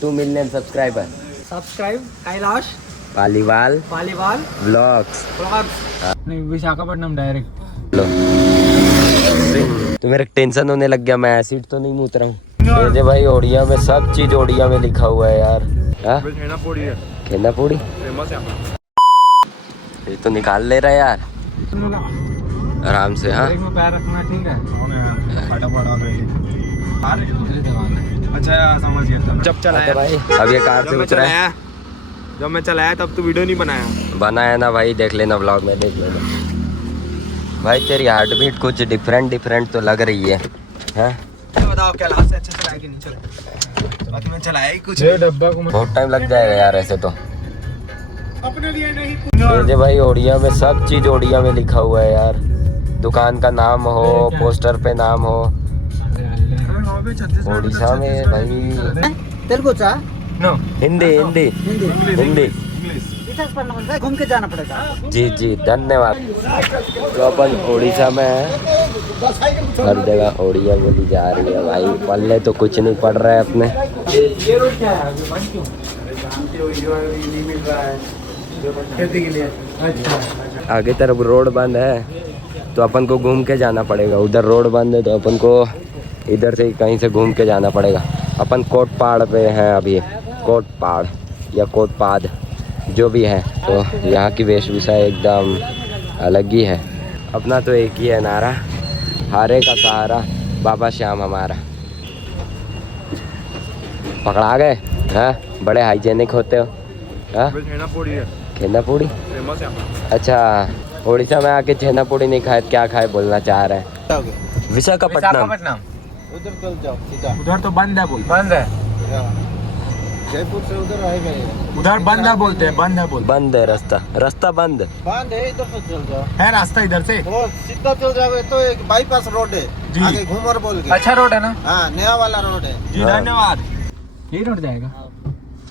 2 million subscriber. Subscribe Kailash Paliwal vlogs. नहीं Visakhapatnam direct. लो तो मेरे टेंशन होने लग गया. मैं एसिड तो नहीं मूत रहा हूँ. ये भाई ओडिया में सब चीज ओडिया में लिखा हुआ है यार. खेना पूड़ी ये तो निकाल ले रहा है यार आराम से. हाँ में पैर रखना ठीक है. अच्छा समझ गया. जब चलाया भाई अब ये कार से उतरा है. जब मैं चलाया तब तो वीडियो नहीं बनाया ना भाई. देख लेना व्लॉग में देख लेना भाई. तेरी हार्ट बीट कुछ डिफरेंट तो लग रही है. हैं बताओ कैलाश से अच्छा चलाया कि नहीं चला. बाकी मैं चलाया ही कुछ. डब्बा को बहुत टाइम लग जाएगा यार ऐसे तो. अपने लिए नहीं. ये भाई ओडिया में सब चीज ओडिया में लिखा हुआ है यार. दुकान का नाम हो, पोस्टर पे नाम हो. ओडिशा में भाई तेलुगु चा नो हिंदी घूम के जाना पड़ेगा. जी धन्यवाद. तो अपन ओडिशा में है. हर जगह ओडिया बोली जा रही है भाई. पल्ले तो कुछ नहीं पड़ रहा है अपने. ये रोड क्या है बंद क्यों. जानते हो नहीं मिल रहा है खेती के लिए. अच्छा आगे तरफ रोड बंद है तो अपन को घूम के जाना पड़ेगा. उधर रोड बंद है तो अपन को इधर से कहीं से घूम के जाना पड़ेगा. अपन कोटपाड़ पे हैं अभी. कोटपाड़ या कोटपाद जो भी है. तो यहाँ की वेशभूषा एकदम अलग ही है. अपना तो एक ही है नारा, हारे का सहारा बाबा श्याम हमारा. पकड़ा गए. हाँ बड़े हाइजेनिक होते हो. हाँ खेना पूड़ी. अच्छा उड़ीसा में आके छेना पूड़ी नहीं खाए क्या खाए बोलना चाह रहे हैं. विशाखापट्टनम. उधर चल जाओ सीधा. उधर तो बंद है. बंद है. जयपुर से उधर आएगा. उधर बंद है बोलते हैं. बंद है रास्ता बंद है. इधर से चल जाओ. है रास्ता इधर से सीधा चल जाओगे तो एक बाईपास रोड है. आगे घूमर बोल के. अच्छा रोड है ना. हाँ नया वाला रोड है. जी धन्यवाद. ये रोड जाएगा.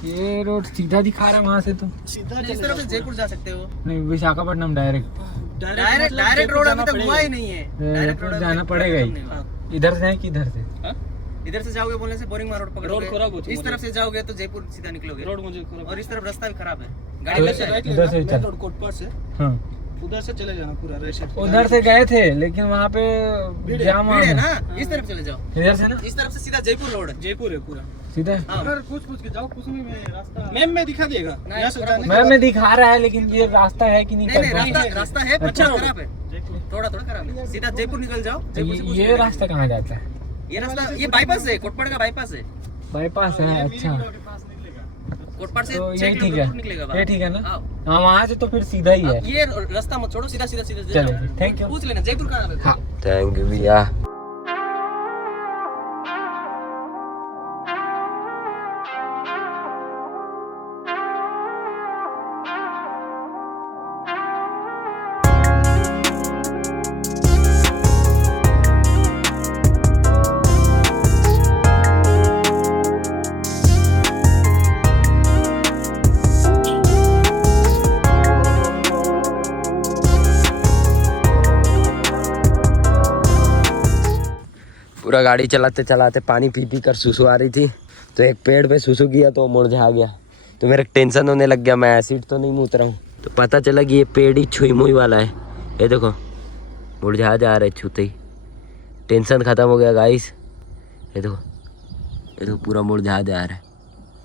ये रोड सीधा दिखा रहा है वहाँ से. तो सीधा इस तरफ से जयपुर जा सकते हो. नहीं विशाखापट्टनम डायरेक्ट रोड अभी तक हुआ ही नहीं है. डायरेक्ट रोड जाना पड़ेगा ही. इधर से है कि इधर से. इधर से जाओगे बोलने से बोरिंग रोड पकड़ोगे. इस तरफ से जाओगे तो जयपुर सीधा निकलोगे. रोड मुझे और इस तरफ रास्ता भी खराब है. गाड़ी उधर से चल. कोटपाड़ से हाँ उधर से चले जाना पूरा. उधर से गए थे लेकिन वहाँ पे जाम है ना. इस तरफ चले जाओ. इधर से ना. इस तरफ से सीधा जयपुर रोड है. जयपुर है पूरा सीधा. अगर पूछ के जाओ कुछ में रास्ता मैम में दिखा देगा. मैम में दिखा रहा है लेकिन ये रास्ता है कि नहीं. रास्ता है अच्छा खराब है. थोड़ा खराब है. सीधा जयपुर निकल जाओ. ये रास्ता कहाँ जाता है. ये रास्ता ये बाईपास है. कोटपाड़ का बाईपास है. अच्छा कोटपाड़ से तो ये ठीक है. ये ठीक है ना. हाँ वहाँ से तो फिर सीधा ही है. ये रास्ता मत छोड़ो. सीधा चलो. Thank you. पूछ लेना जयपुर कहाँ है. हाँ थैंक यू भैया. पूरा गाड़ी चलाते पानी पी कर सुसु आ रही थी तो एक पेड़ पे सुसु किया तो मुरझा गया. तो मेरे टेंशन होने लग गया. मैं एसिड तो नहीं मूत रहा हूँ. तो पता चला कि ये पेड़ ही छुई मुई वाला है. ये देखो मुरझा जा रहा है छूते ही. टेंशन ख़त्म हो गया गाइस. ये देखो पूरा मुरझा जा रहा है.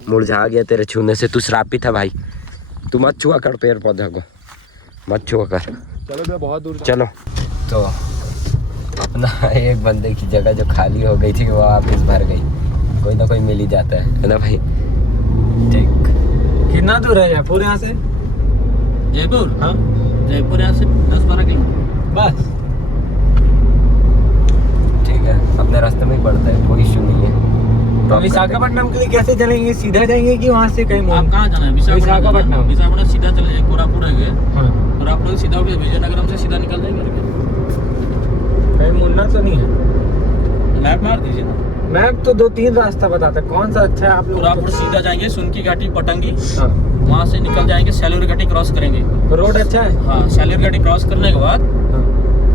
मुरझा गया तेरे छूने से. तू श्रापित था भाई. तू मत छुआ कर पेड़ पौधा को. मत छुआ कर. चलो बहुत दूर. चलो तो अपना एक बंदे की जगह जो खाली हो गई थी वो वापस भर गई. कोई ना कोई मिल ही जाता है ना भाई. ठीक. कितना दूर है जयपुर यहाँ से. जयपुर हाँ जयपुर यहाँ से 10-12 किलो बस. ठीक है अपने रास्ते में ही पड़ता है. कोई इशू नहीं है. तो विशाखापट्टनम के लिए कैसे चलेंगे. सीधा जाएंगे कि वहाँ से कहीं. आप कहाँ जाना है. विशाखापट्टनम सीधा चले जाएंगे. कोरापुर है. कोरापुर सीधा विजयनगरम से सीधा निकल जाएंगे. कहीं मुन्ना तो नहीं है. मैप मार दीजिए ना. मैप तो 2-3 रास्ता बताता है. कौन सा अच्छा है. आप कोरापुर सीधा जाएंगे. सुनकी घाटी पटंगी. हाँ वहाँ से निकल जाएंगे. सैलूर घाटी क्रॉस करेंगे. रोड अच्छा है. हाँ सैलूर घाटी क्रॉस करने के बाद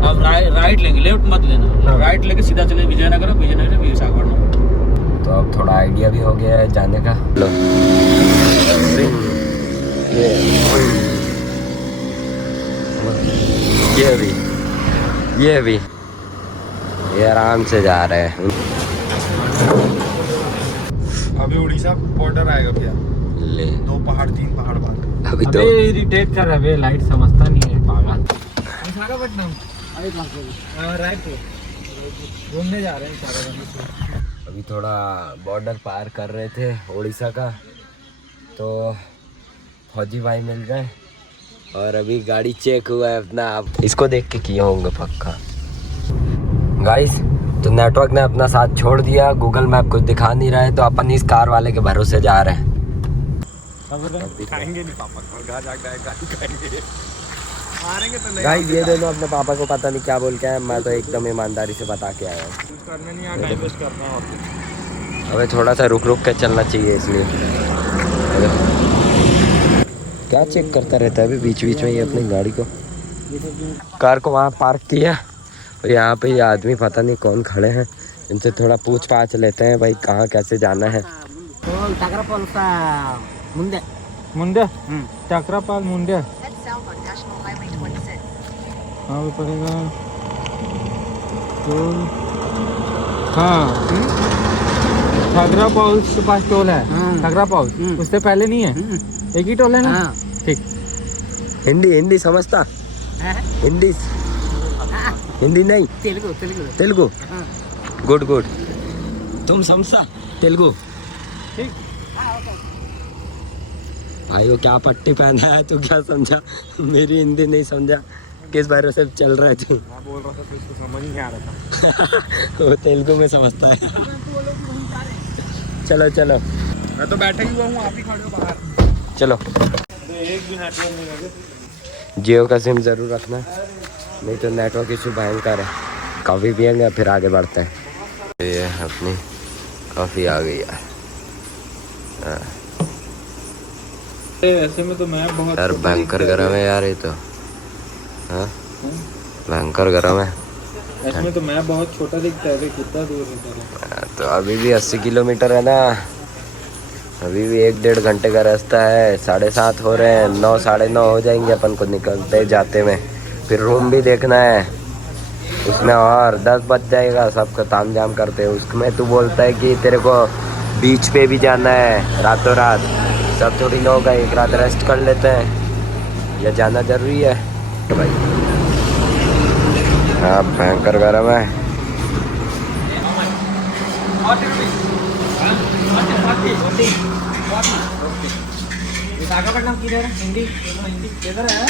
आप राइट लेंगे. लेफ्ट मत लेना. राइट लेके सीधा चले विजयनगर. विजयनगर विशाखापट्टनम. तो अब थोड़ा आइडिया भी हो गया है जाने का। लो ये भी ये आराम से जा रहे हैं। अभी उड़ीसा बॉर्डर आएगा भैया, ले 2 पहाड़ 3 पहाड़ बाद। अभी तो इरिटेट कर रहा है, लाइट समझता नहीं है पागल। विशाखापट्टनम रायपुर घूमने जा रहे हैं विशाखापट्टनम। अभी थोड़ा बॉर्डर पार कर रहे थे उड़ीसा का, तो फौजी भाई मिल गए और अभी गाड़ी चेक हुआ है अपना। आप इसको देख के किए होंगे पक्का गाइस। तो नेटवर्क ने अपना साथ छोड़ दिया, गूगल मैप कुछ दिखा नहीं रहा है, तो अपन इस कार वाले के भरोसे जा रहे हैं। खाएंगे नहीं पापा को, घर जाकर गाड़ी खाएंगे, मारेंगे तो नहीं। गाइस ये दोनों अपने पापा को पता नहीं क्या बोल के आए, मैं तो एकदम ईमानदारी से बता के आया हूँ। कुछ करने नहीं आता, टाइम वेस्ट करना है और कुछ। अबे थोड़ा सा रुक रुक के चलना चाहिए, इसलिए क्या चेक करता रहता है अभी बीच बीच में ये अपनी गाड़ी को। कार को वहाँ पार्क किया और यहाँ पे ये आदमी पता नहीं कौन खड़े हैं, इनसे थोड़ा पूछ पाछ लेते हैं भाई कहाँ कैसे जाना है। मुंडे चक्रापाल मुंडे हाँ वो पड़ेगा टोल। हाँ ठगरा पाउस के पास टोल है, ठगरा पाउस उससे पहले नहीं है, एक ही टोल है ना। ठीक। हिंदी हिंदी समझता? हिंदी हिंदी नहीं, तेलुगु तेलुगु। गुड गुड, तुम समझता तेलुगु? ठीक। भाई वो क्या पट्टी पहना है, तू क्या समझा? मेरी हिंदी नहीं समझा, किस बारे से चल रहा है तू? मैं बोल रहा था तो इसको समझ नहीं आ रहा था। वो तेलुगु में समझता है। चलो चलो, मैं तो बैठा ही हुआ हूँ, आप ही खड़े हो बाहर। चलो। एक भी नेटवर्क नहीं लगे। जियो का सिम ज़रूर रखना, नहीं तो नेटवर्क इशू भयंकर है। कॉफ़ी पियेंगे फिर आगे बढ़ते हैं। ये अपनी कॉफ़ी आ गई है। ऐसे में तो मैं बहुत यार भयंकर गर्म है यार ये तो। हाँ भयंकर गर्म है। इसमें तो मैं बहुत छोटा दिखता है, कितना दूर है। तो अभी भी 80 किलोमीटर है ना, अभी भी 1-1.5 घंटे का रास्ता है। 7:30 हो रहे हैं, 9 साढ़े 9 हो जाएंगे अपन को निकलते जाते में। फिर रूम भी देखना है, उसमें और 10 बज जाएगा सबका ताम जाम करते। उसमें तू बोलता है कि तेरे को बीच पे भी जाना है रातों रात, सब थोड़ी ना होगा। एक रात रेस्ट कर लेते हैं, या जाना ज़रूरी है तो भाई। हाँ भयंकर गर्म है। विशाखापट्टनम किधर है? हिंदी किधर है?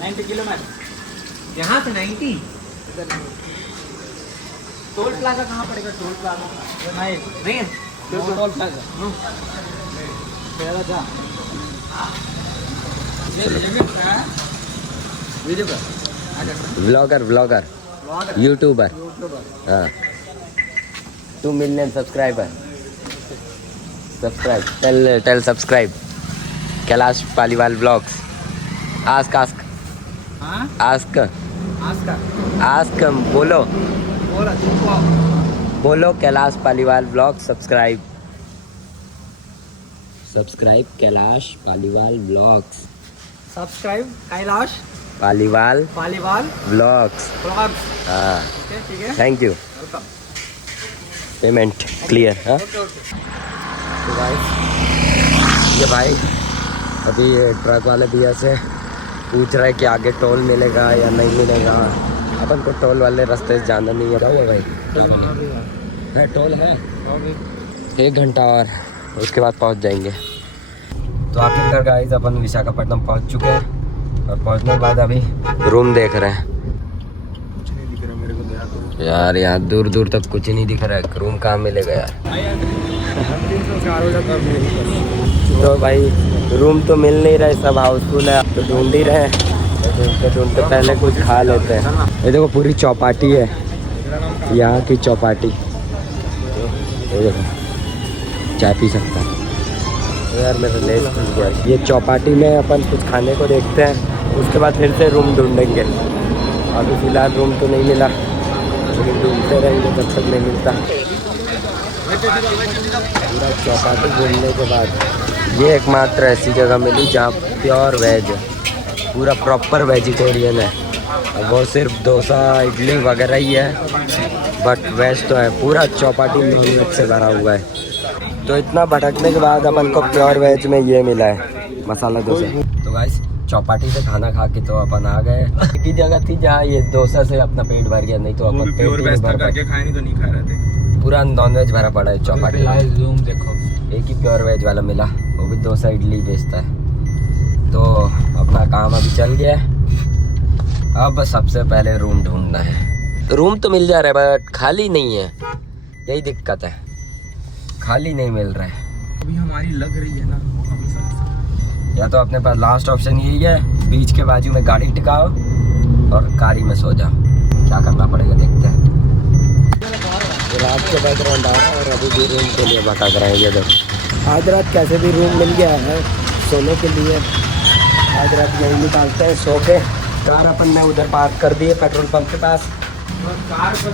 90 किलोमीटर यहाँ से 90। टोल प्लाजा कहाँ पड़ेगा? टोल प्लाजा नहीं, ट्रेन टोल प्लाजा जा। Vlogger YouTuber. हाँ 2 million subscriber. Subscribe tell subscribe Kailash Paliwal blogs. Ask बोलो Kailash Paliwal blog. Subscribe Kailash Paliwal blogs. Subscribe Kailash Paliwal blogs. हाँ ठीक है, थैंक यू। Payment clear. हाँ तो ये भाई अभी ये ट्रक वाले भैया से पूछ रहा है कि आगे टोल मिलेगा या नहीं मिलेगा। अपन को टोल वाले रास्ते से जाना नहीं है। क्या हुआ भाई? है टोल है, 1 घंटा और उसके बाद पहुंच जाएंगे। तो आखिरकार गाइस अपन विशाखापट्टनम पहुंच चुके हैं और पहुंचने के बाद अभी रूम देख रहे हैं। कुछ नहीं दिख रहा मेरे को तो यार यहाँ दूर दूर तक कुछ नहीं दिख रहा है, रूम कहाँ मिलेगा यार? तो भाई रूम तो मिल नहीं रहा है, सब हाउसफुल है। तो ढूंढ ही रहे हैं, ढूंढते पहले कुछ खा लेते हैं। ये देखो पूरी चौपाटी है, यहाँ की चौपाटी। ये देखो चाय पी सकता है यार, मेरा लेस खुल गया। ये चौपाटी में अपन कुछ खाने को देखते हैं, उसके बाद फिर से रूम ढूंढेंगे। अभी फ़िलहाल रूम तो नहीं मिला, लेकिन घूमते रहेंगे जब तक नहीं मिलता। पूरा चौपाटी घूमने के बाद ये एकमात्र ऐसी जगह मिली जहाँ प्योर वेज है, पूरा प्रॉपर वेजिटेरियन है। अब वो सिर्फ डोसा इडली वगैरह ही है, बट वेज तो है। पूरा चौपाटी नॉन वेज से भरा हुआ है। तो इतना भटकने के बाद अपन को प्योर वेज में ये मिला है मसाला डोसा। तो गाइस चौपाटी से खाना खा के तो अपन आ गए। एक ही जगह थी जहाँ ये डोसा से अपना पेट भर गया, नहीं तो अपन पेट ही नहीं भर पाए। खाए नहीं तो नहीं खा रहे थे। पूरा नॉन वेज भरा पड़ा है चौपाटी में। जूम देखो, एक ही प्योर वेज वाला मिला, वो भी डोसा इडली बेचता है। तो अपना काम अभी चल गया है। अब सबसे पहले रूम ढूंढना है। रूम तो मिल जा रहा है बट खाली नहीं है, यही दिक्कत है, खाली नहीं मिल रहा है। अभी हमारी लग रही है ना, या तो अपने पास लास्ट ऑप्शन यही है, बीच के बाजू में गाड़ी टिकाओ और कारी में सो जाओ। क्या करना पड़ेगा देखते हैं। रात के बैकग्राउंड आ रहा है और अभी भी रूम के लिए भटक रहे हैं इधर। आज रात कैसे भी रूम मिल गया है सोने के लिए। आज रात यही निकालते हैं सो के। कार अपन ने उधर पार्क कर दी है पेट्रोल पंप के पास। कार को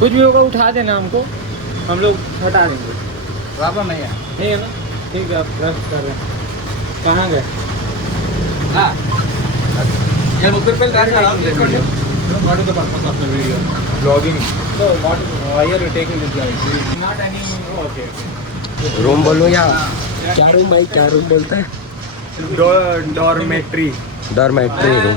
कुछ भी होगा उठा देना हमको, हम लोग हटा देंगे। वापस नहीं है ना? ठीक है, आप ट्रस्ट कर रहे हैं। कहाँ गए? ये मुझे पे what is the purpose of the video? Vlogging. So what? Why are you taking this guys? Not any. Okay. Room बोलो या क्या रूम भाई, क्या रूम बोलते हैं? डॉर्मेट्री। डॉर्मेट्री रूम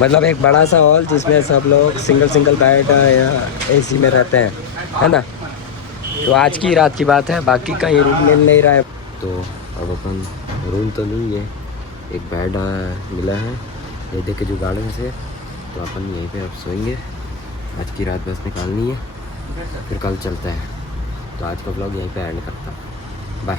मतलब एक बड़ा सा हॉल जिसमें सब लोग सिंगल बेड या एसी में रहते हैं, है ना। तो आज की रात की बात है, बाकी कहीं रूम मिल नहीं रहा है। तो अब अपन रूम तो नहीं है, एक बेड मिला है ये देख के जो गार्डन से। तो अपन यहीं पे अब सोएंगे। आज की रात बस निकालनी है, फिर कल चलते हैं। तो आज का ब्लॉग यहीं पे एंड करता हूँ। बाय।